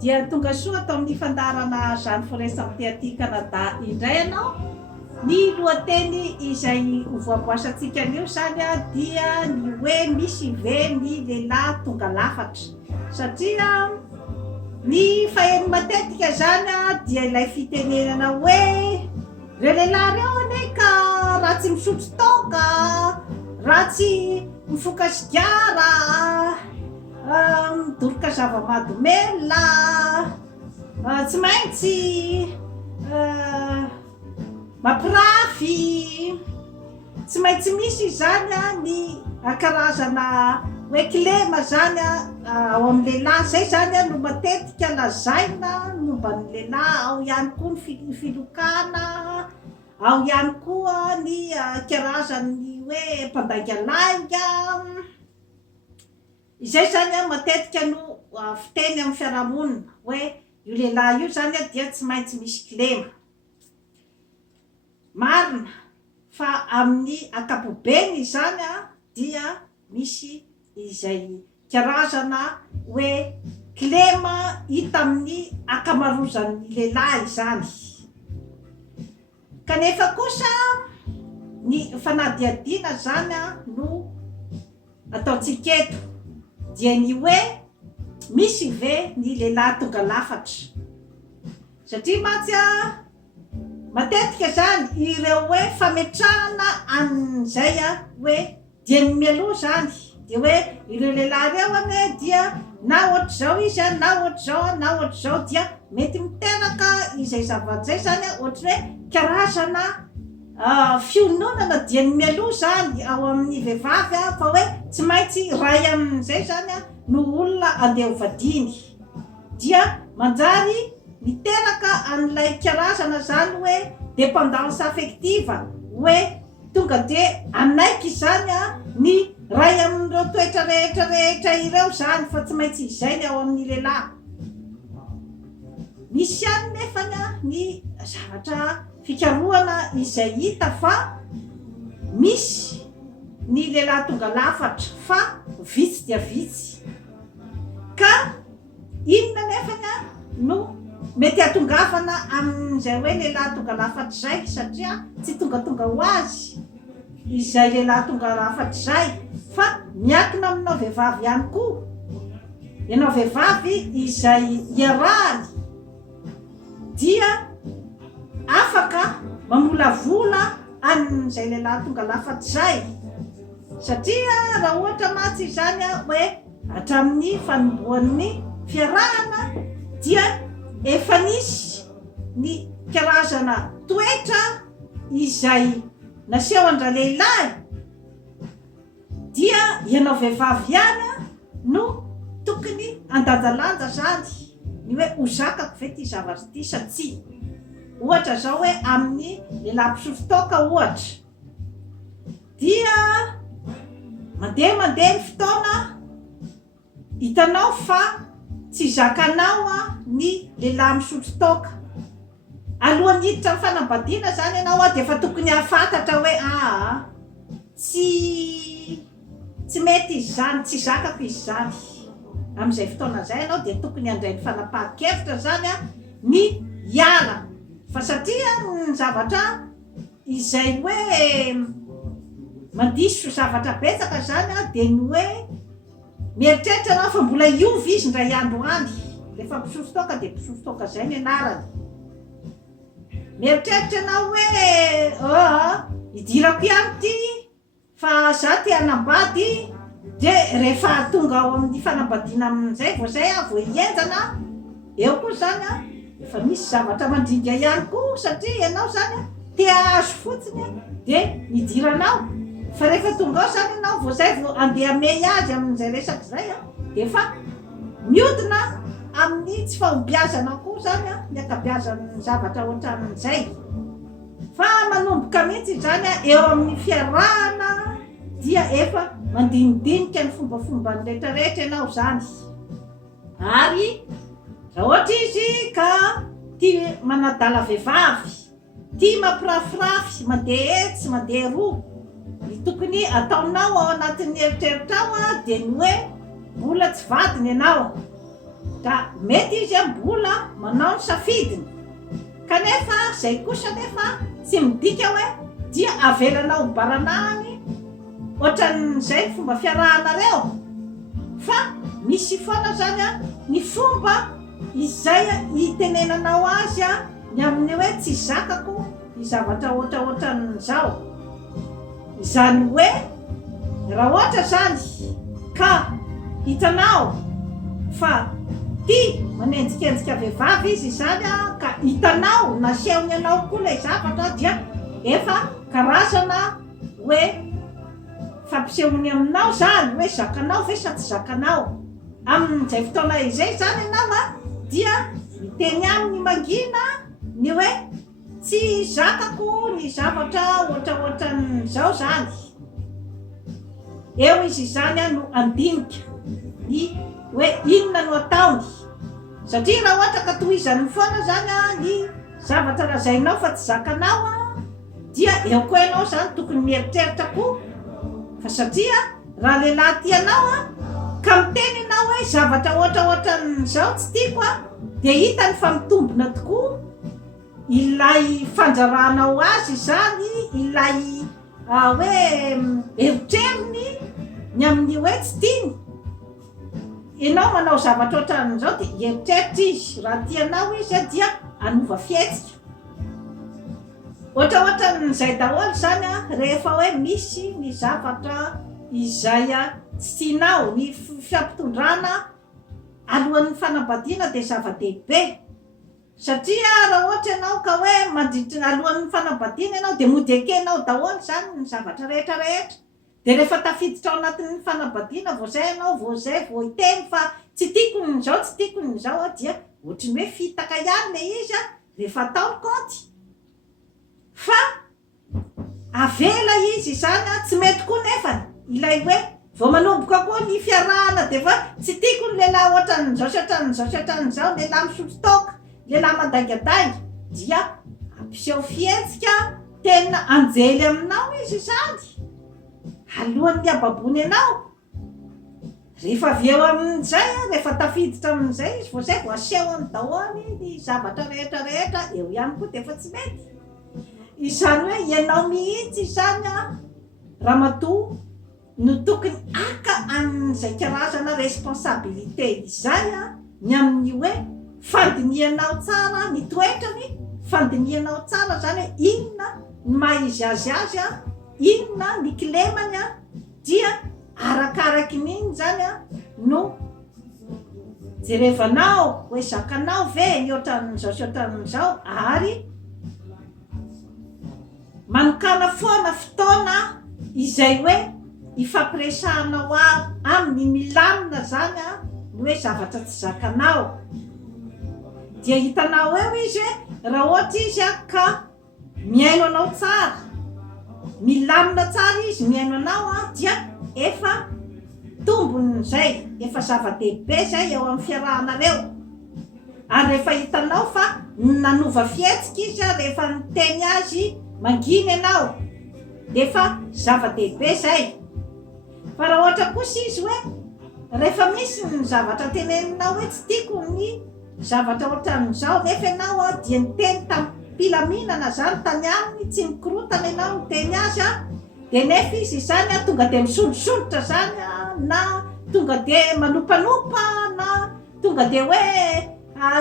dia tonga soa atao amin'ny fandarana zany foresan'ity aty Kanada indray ianao. Ny lohateny izay hovoaboasantsika anio zany a dia ny hoe misy ve ny lehilahy tonga lafatra, satria ny faheno matetika zany a dia ilay fitenenana hoe reo lehilahy reo ane ka raha tsy misotro toaka, raha tsy mifoka sigara, midoroka zava-mahadomela, tsy maintsy mampirafy, tsy maintsy misy zany a ny karazana hoe kilema zany ao amin'ny lehilahy. Zay zany a no matetika lazaina momba ny lehilahy. Ao ihany koa ny filokana, ao ihany koa ny karazany hoe mpandaingalainga. Izay zany a matetika no fiteny amin'ny fiarahamonina hoe io lehilahy io zany a dia tsy maintsy misy kilema. Marina fa amin'ny ankapobeny zany a dia misy izay karazana hoe kilema hita amin'ny ankamarozan'ny lehilahy zany. Kanefa kosa ny fanadihadiana zany a no ataontsika eto dia ny hoe misy ve ny lehilahy tonga lafatra, satria mantsy a matetika zany ireo hoe fametrahana an'izay a hoe dia ny mialoha zany dia hoe ireo lehilahy reo ane dia na ohatra zao izy a na ohatra zao na ohatra zao dia mety miteraka izay zava-zay zany a ohatra hoe karazana fiononana dia ny mialoha zany ao amin'ny vehivavy a, fa hoe tsy maintsy ray amin'izay zany a no olona andeha hovadiny dia manjary miteraka an'ilay karazana zany hoe dépendance affective, hoe tonga de anaiky zany a ny ray amin'ireo toetra rehetra ireo zany, fa tsy maintsy izay ny ao amin'ny lehilahy. Misy ihany nefany a ny zavatra fikarohana izay hita fa misy ny lehilahy tonga lafatra fa vitsy dia vitsy, ka inona nefany a no mety atongavana amin'izay hoe lehilahy tonga lafatra zay, satria tsy tongatonga ho azy izay lehilahy tonga lafatra zay fa miakina aminao vehivavy ihany koa. Ianao vehivavy izay iarahany dia afaka mamolavola an'izay lehilahy tonga lafatra zay, satria raha ohatra matsy zany a hoe hatramin'ny fanombohan'ny fiarahana dia efa nisy ny karazana toetra izay naseho andra lehilahy, dia ianao vehivavy ihany a no tokony andanjalanja zany ny hoe ho zakako ve ty zavatra ty sa tsy. Ohatra zao hoe amin'ny lehilahy mpisotro toaka ohatra, dia mandeha ny fotoana hitanao fa tsy zakanao a ny lehilahy misotro toaka. Alohan'ny hiditra ny fanambadiana zany ianao a de efa tokony hafantatra hoe tsy mety izy zany, tsy zakako izy zany. Amin'izay fotoana zay ianao de tokony handray ny fanapahan-kevitra zany a ny hiala, fa satria ny zavatra izay hoe mandiso zavatra betsaka zany a de ny hoe mieritreritra anao fa mbola iovy izy ndray andro any. Rehefa mpisotro toaka de mpisotro toaka zay ny anarany. Mieritreritra anao hoe idirako ihany ty fa za ty hanambady, de rehefa tonga ao amin'ny fanambadiana amin'izay vao zay a vao hienjana eo koa zany a efa misy zavatra mandringa ihany koa, satria ianao zany a te ahazo fotsiny de nidiranao, fa rehefa tonga ao zany ianao vao zay vao andeha mey azy amin'izay resaky zay a de fa miodina amin'ny tsy fahombiazana koa zany a ny akabiazan'ny zavatra ohatran'izay. Fa manomboka mihitsy zany a eo amin'ny fiarahana dia efa mandinidinika ny fombafomban'ny rehetrarehetra ianao zany. Ary raha ohatra izy ka tia manadala vehivavy, tia mampirafirafy, mandeha etsy mandeha roa, ny tokony ataonao ao anatin'ny eritreritra ao a de ny hoe mbola tsy vadiny ianao. ka mety izy mbola manao ny safidiny kanefa zay kosa nefa tsy midika hoe dia avelanao baranahany ohatran'izay fomba fiarahanareo fa misy foana zany a ny fomba izay itenenanao azy a ny amin'ny hoe tsy zakako ny zavatra ohatraohatran'izao izany hoe raha ohatra zany ka hitanao fa ty manenjikenzika vehivavy izy zany a ka hitanao nasehony anao koa lay zavatra dia efa karazana hoe fampisehony aminao zany hoe zakanao ve sa tsy zakanao amin'izay fotoana izay zany ianao a dia miteny amin'ny mangina ny hoe tsy zakako ny zavatra ohatraohatran'izao zany eo izy zany a no andinika ny hoe inona no ataony satria raha ohatra ka tohizany foana zany a ny zavatra razainao fa tsy zakanao a dia eo koa ianao zany tokony mieritreritra koa fa satria raha lehilahy tianao a ka miteny ianao hoe zavatra ohatraohatran'izao tsy tiako a dia hitany fa mitombona tokoa ilay fanjaranao azy zany ilay hoe eritreriny ny amin'ny hoe tsy tiany ianao manao zavatra ohatran'izao dia hieritreritra izy raha tianao izy a dia anova fihetsika ohatraohatran'izay daholo zany a rehefa hoe misy ny zavatra izay a tsy tianao ny fiampitondrana alohan'ny fanambadiana dia zava-dehibe satria raha ohatra ianao ka hoe mandritra alohan'ny fanambadiana ianao dia mody ekenao daholo zany ny zavatra rehetrarehetra dia rehefa tafiditra ao anatin'ny fanambadiana voazay ianao voazay vo hiteny fa tsy tiako n'izao tsy tiako n'izao a dia ohatrany hoe fitaka ihany le izy a rehefa atao ny kaonty fa avela izy zany a tsy mety koa nefany ilay hoe vao manomboka koa ny fiarahana dia fa tsy tiako ny lehilahy ohatran'izao sy ohatran'izao sy ohatran'izao lehilahy misotrotoka lehilahy mandangadanga dia ampiseho fihetsika tena anjely aminao izy zany alohan'ny ababony ianao rehefa avy eo amin'izay a rehefa tafiditra amin'izay izy vo zay vo asehony daholy ny zavatra rehetrarehetra eo ihany koa dia efa tsy mety izany hoe ianao mihitsy zany a ramatoa no tokony aka amin'izay karazana responsabilité izay a ny amin'ny hoe fandinianao tsara ny toetrany fandinianao tsara zany hoe inona ny maha izy azy azy a inona ny kilemany a dia arakaraky n'iny zany a no jerevanao hoe zakanao ve ny ohatran'izao sy ohatran'izao ary manokana foana fotoana izay hoe ifampiresahanao amin'ny milamina zany a ny hoe zavatra tsy zakanao dia hitanao eo izy raha ohatra izy a ka miaino anao tsara milamina tsara izy miaino anao a dia efa tombon'izay efa zava-dehibe zay eo amin'ny fiarahanareo ary rehefa hitanao fa nanova fihetsika izy a rehefa miteny azy mangina ianao dia efa zava-dehibe zay fa raha ohatra kosa izy hoe rehefa misy ny zavatra teneninao hoe tsy tiako ny zavatra ohatran'izao nefa ianao a dia niteny tampilaminana zany tany aminy tsy mikorotana ianao niteny azy a dia nefa izy zany a tonga dia misondrosondrotra zany a na tonga dia manopanopa na tonga dia hoe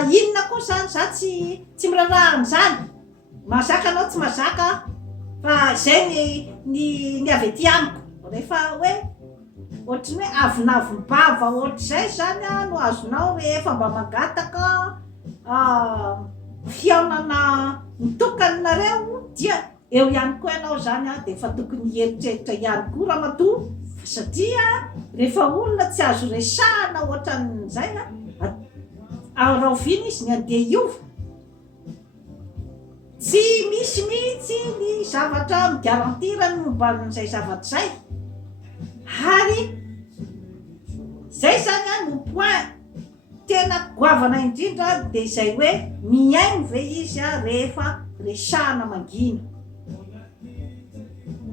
inona koa zany za tsy mirarahany zany mahazaka anao tsy mahazaka fa zay ny avy ety amiko rehefa hoe ohatrany hoe avonavom-bava ohatr'izay zany a no azonao rehefa mba mangataka fiaonana mitokaninareo dia eo ihany koa ianao zany a dia efa tokony hieritreritra ihany koa ramatoa fa satria rehefa olona tsy azo resahana ohatran'izay a rahovina izy ny andeha iova tsy misy mihitsy ny zavatra migarantirany momban'izay zavatra zay ary zay zany a no point tena goavana indrindra dia izay hoe miaino ve izy a rehefa resahana mangina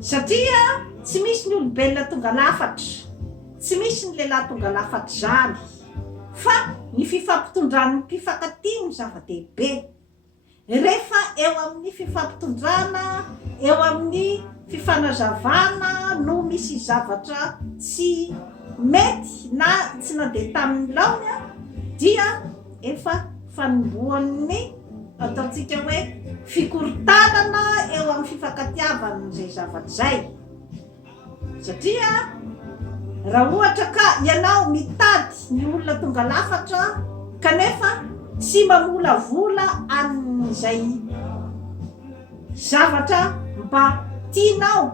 satria tsy misy ny olombelona tonga lafatra tsy misy ny lehilahy tonga lafatra zany fa ny fifampitondrany mpifankatia no zava-dehibe. Rehefa eo amin'ny fifampitondrana, eo amin'ny fifanazavana no misy zavatra tsy mety na tsy nandeha tamin'ny laony dia efa fanombohan'ny ataontsika hoe fikorontanana eo amin'ny fifankatiavan'izay zavatra zay. Satria raha ohatra ka ianao mitady ny olona tonga lafatra kanefa tsy mamolavola amin'izay zavatra mba tianao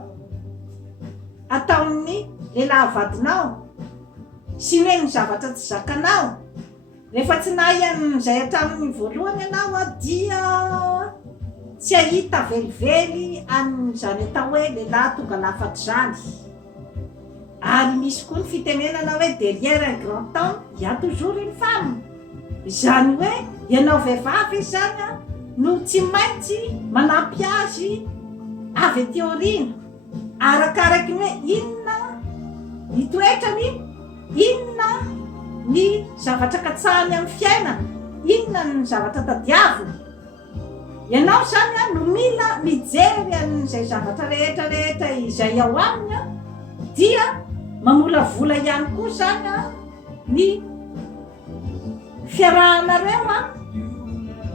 ataon'ny lehilahy vadinao sy ny hoe ny zavatra tsy zakanao, rehefa tsy nahian'izay hatramin'ny voalohany ianao dia tsy ahita velively amin'izany atao hoe lehilahy tonga lafatra zany. Ary misy koa ny fitenenana hoe derrière un grand homme il y a toujours une femme. Izany hoe ianao vehivavy zany no tsy maintsy manampy azy avy ety aoriana arakaraky hoe inona ny toetrany, inona ny zavatra katsahany amin'ny fiainana, inona ny zavatra tadiaviny. Ianao zany no mila mijery an'izay zavatra rehetrarehetra izay ao aminy dia mamolavola ihany koa zany ny fiarahanareo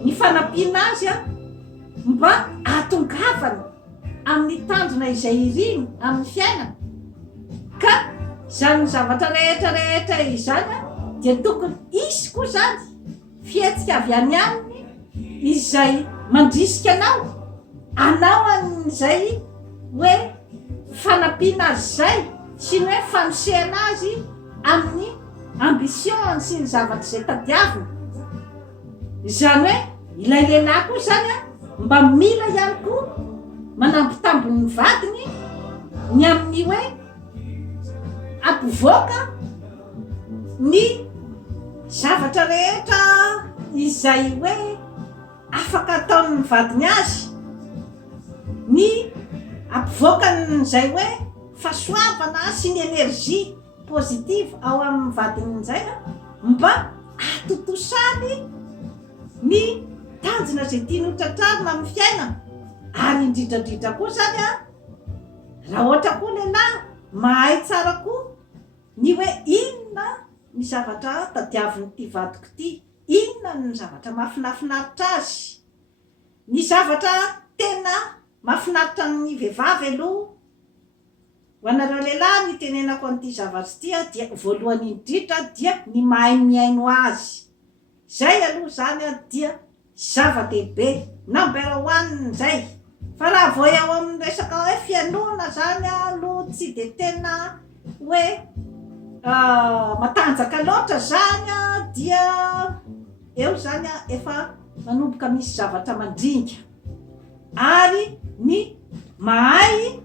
ny fanampiana azy mba atongavana amin'ny tanjona izay iriny amin'ny fiainana. Ka zany zavatra rehetrarehetra izany dia tokony isy koa zany fihetsika avy any aminy izay mandrisika anao an'izay hoe fanampiana azy zay sy ny hoe fanosehana azy amin'ny ambition sy ny zavatra izay tadiavina. Izany hoe ilay lehilahy koa zany mba mila ihany koa manampy tambony ny vadiny ny amin'ny hoe ampivoaka ny zavatra rehetra izay hoe afaka ataon'ny vadiny azy, ny ampivoaka n'izay hoe fahasoavana sy ny energie positive ao amin'ny vadiny izay mba atotosany ny tanjona izay tiany hotratrarina amin'ny fiainana. Ary indrindrandrindra koa zany raha ohatra koa lehilahy mahay tsara koa ny hoe inona ny zavatra tadiavin'ity vadiko ity, inona ny zavatra mahafinafinaritra azy, ny zavatra tena mahafinaritra ny vehivavy aloha. Ho anareo lehilahy ny tenenako an'ity zavatra ity dia voalohany indrindra dia ny mahay miaino azy. Zay aloha zany dia zava-dehibe number one zay. Fa raha vao eo amin'ny resaka hoe fianoana zany aloha tsy de tena hoe matanjaka loatra zany dia eo zany efa manomboka misy zavatra mandringa. Ary ny mahay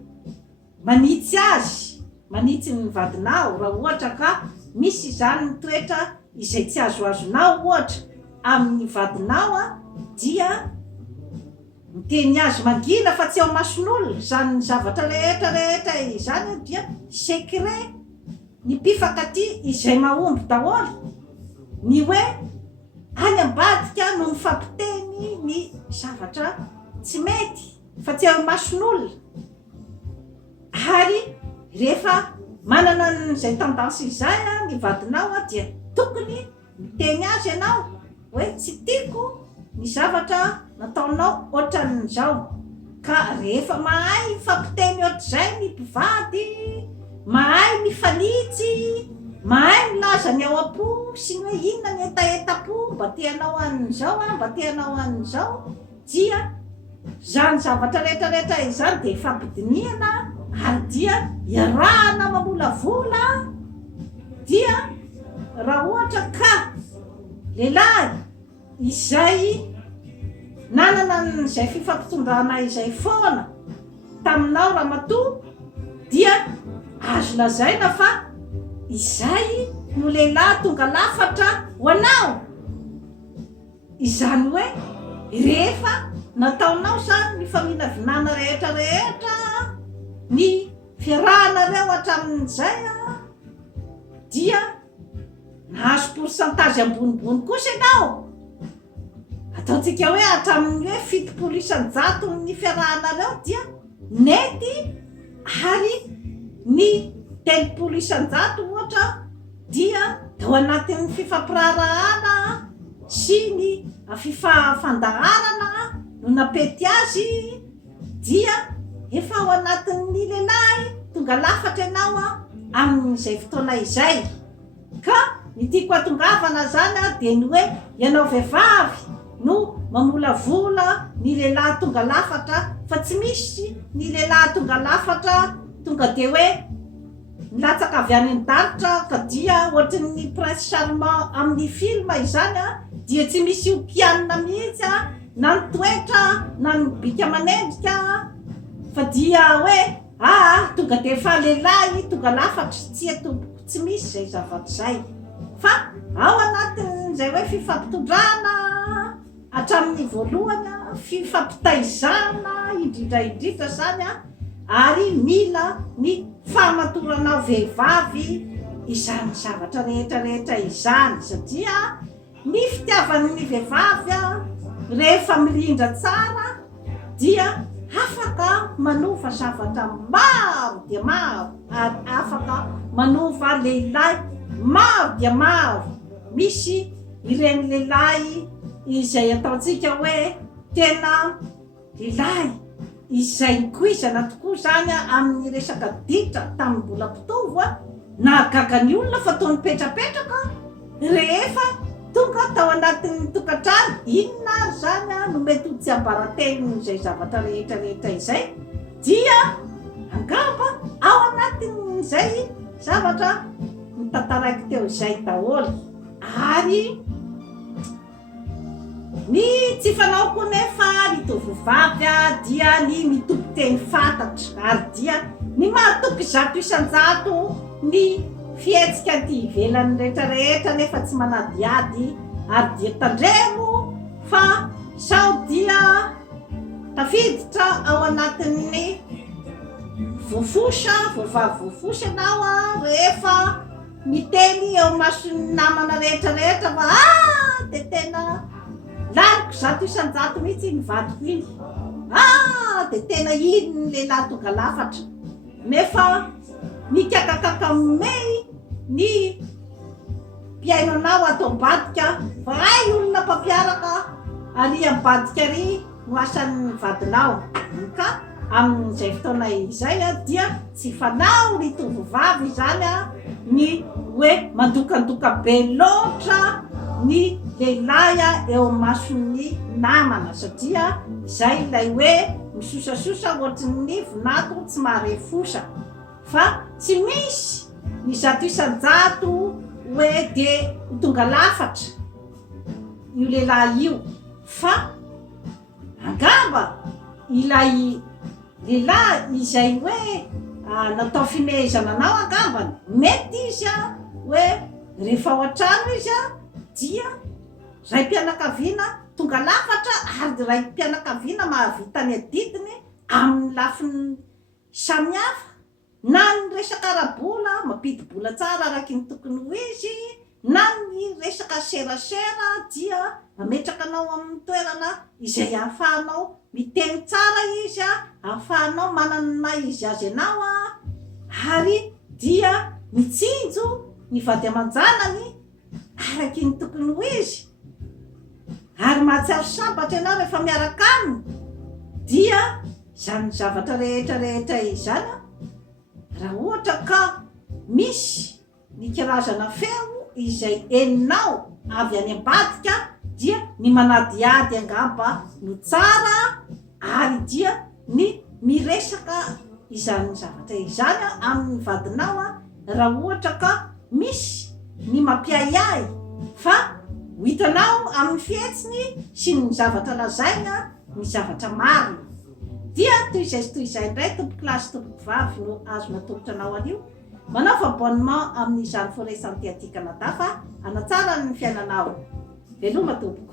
manitsy azy, manitsy ny vadinao raha ohatra ka misy zany ny toetra izay tsy azoazonao ohatra amin'ny vadinao dia miteny azy mangina fa tsy ao mason'olona zany ny zavatra rehetrarehetra izany dia secret ny mpifankatia izay mahomby daholo, ny hoe any ambadika no mifampiteny ny zavatra tsy mety fa tsy ao mason'olona. Ary rehefa manana n'izay tendance izay ny vadinao dia tokony miteny azy ianao hoe tsy tiako ny zavatra nataonao ohatran'izao. Ka rehefa mahay mifampiteny ohatr'izay ny mpivady, mahay mifanitsy, mahay milaza ny ao am-po sy ny hoe inona ny etaeta-po mba tianao an'izao mba tianao an'izao, dia zany zavatra rehetrarehetra izany dia fampidiniana ary dia iarahana mamolavola. Dia raha ohatra ka lehilahy izay nanana n'izay fifampitondrana izay foana taminao ramatoa dia azo lazaina fa izay no lehilahy tonga lafatra ho anao. Izany hoe rehefa nataonao zany ny faminavinana rehetrarehetra, ny fiarahanareo hatramin'izay dia nahazo pourcentage ambonimbony kosa ianao ataontsika hoe hatramin'ny hoe 70% ny fiarahanareo dia nety ary ny 10% ohatra dia tao anatin'ny fifampirarahana sy ny fifafandaharana no napety azy dia efa ao anatin'ny lehilahy tonga lafatra ianao amin'izay fotoana izay ka ny tiako atongavana zany dia ny hoe ianao vehivavy no mamolavola ny lehilahy tonga lafatra fa tsy misy ny lehilahy tonga lafatra tonga de hoe nilatsaka avy any an-danitra ka dia ohatrin'ny prince charmant amin'ny filma izany dia tsy misy io mpianina mihitsy na ny toetra na ny bika amanendrika fa dia hoe tonga de fa lehilahy tonga lafatra tsy atomboko tsy misy zay zavatra zay fa ao anatin'izay hoe fifampitondrana hatramin'ny voalohany fifampitaizana indrindra zany ary mila ny famatoranao vehivavy izany zavatra rehetrarehetra izany satria ny fitiavan'ny vehivavy rehefa milindra tsara dia afaka manova zavatra maro dia maro ary afaka manova lehilahy maro dia maro misy ireny lehilahy izay ataontsika hoe tena lehilahy izay nikoizana tokoa zany amin'ny resaka ditra tamin'ny mbola mpitovo nahagaga ny olona fa toa nipetrapetraka rehefa tonga tao anatin'ny tokantrano inona zany no mety ho tsy ambaratelon'izay zavatra rehetrarehetra izay dia angamba ao anatin'izay zavatra nitantaraiky teo izay daholo ary ny tsy fanaoko nefa ny tovovavy dia ny mitopy-teny fantatra ary dia ny mahatoky 100% ny fihetsika ty ivelan'ny rehetrarehetra nefa tsy manadiady ary dia tandremo fa sao dia tafiditra ao anatin'ny voavavy voafosa ianao rehefa miteny eo mason'ny namana rehetrarehetra fa dia tena laniko 100% mihitsy ny vadiko iny dia tena iny ny lehilahy tonga lafatra nefa mikakakaka-mey ny mpiaino anao atao badika fa ay olona mpampiaraka ary ambadika ary no asan'ny vadinao ka amin'izay fotoana izay dia tsy fanao ny tovovavy zany ny hoe mandokandoka be loatra ny lehilahy eo mason'ny namana satria izay ilay hoe misosasosa ohatrin'ny vonato tsy mahare fosa fa tsy misy ny 100% hoe de tonga lafatra io lehilahy io fa angamba ilay lehilahy izay hoe natao finehezana anao angambany mety izy hoe rehefa ao an-trano izy dia ray mpianakaviana tonga lafatra ary ray mpianakaviana mahavita ny adidiny amin'ny lafiny samihafa na ny resaka arabola mampidi-bola tsara araky ny tokony ho izy na ny resaka serasera dia ametraka anao amin'ny toerana izay ahafahanao miteny tsara izy ahafahanao manana na izy azy anao ary dia mitsinjo ny vady aman-janany araky ny tokony ho izy ary mahatsiaro sambatra ianao rehefa miaraka aminy dia zany zavatra rehetrarehetra izany raha ohatra ka misy ny karazana feo izay eninao avy any ambadika dia ny manadiady angamba no tsara ary dia ny miresaka izany zavatra izany amin'ny vadinao raha ohatra ka misy ny mampiayay fa ho hitanao amin'ny fihetsiny sy ny zavatra lazaina ny zavatra marina dia toy izay indray tompoko lasy tompoko vavy no azo matombotra anao anio manao fa abonnement amin'izany forêt santé aty Canada fa anatsara ny fiainanao veloma tompoko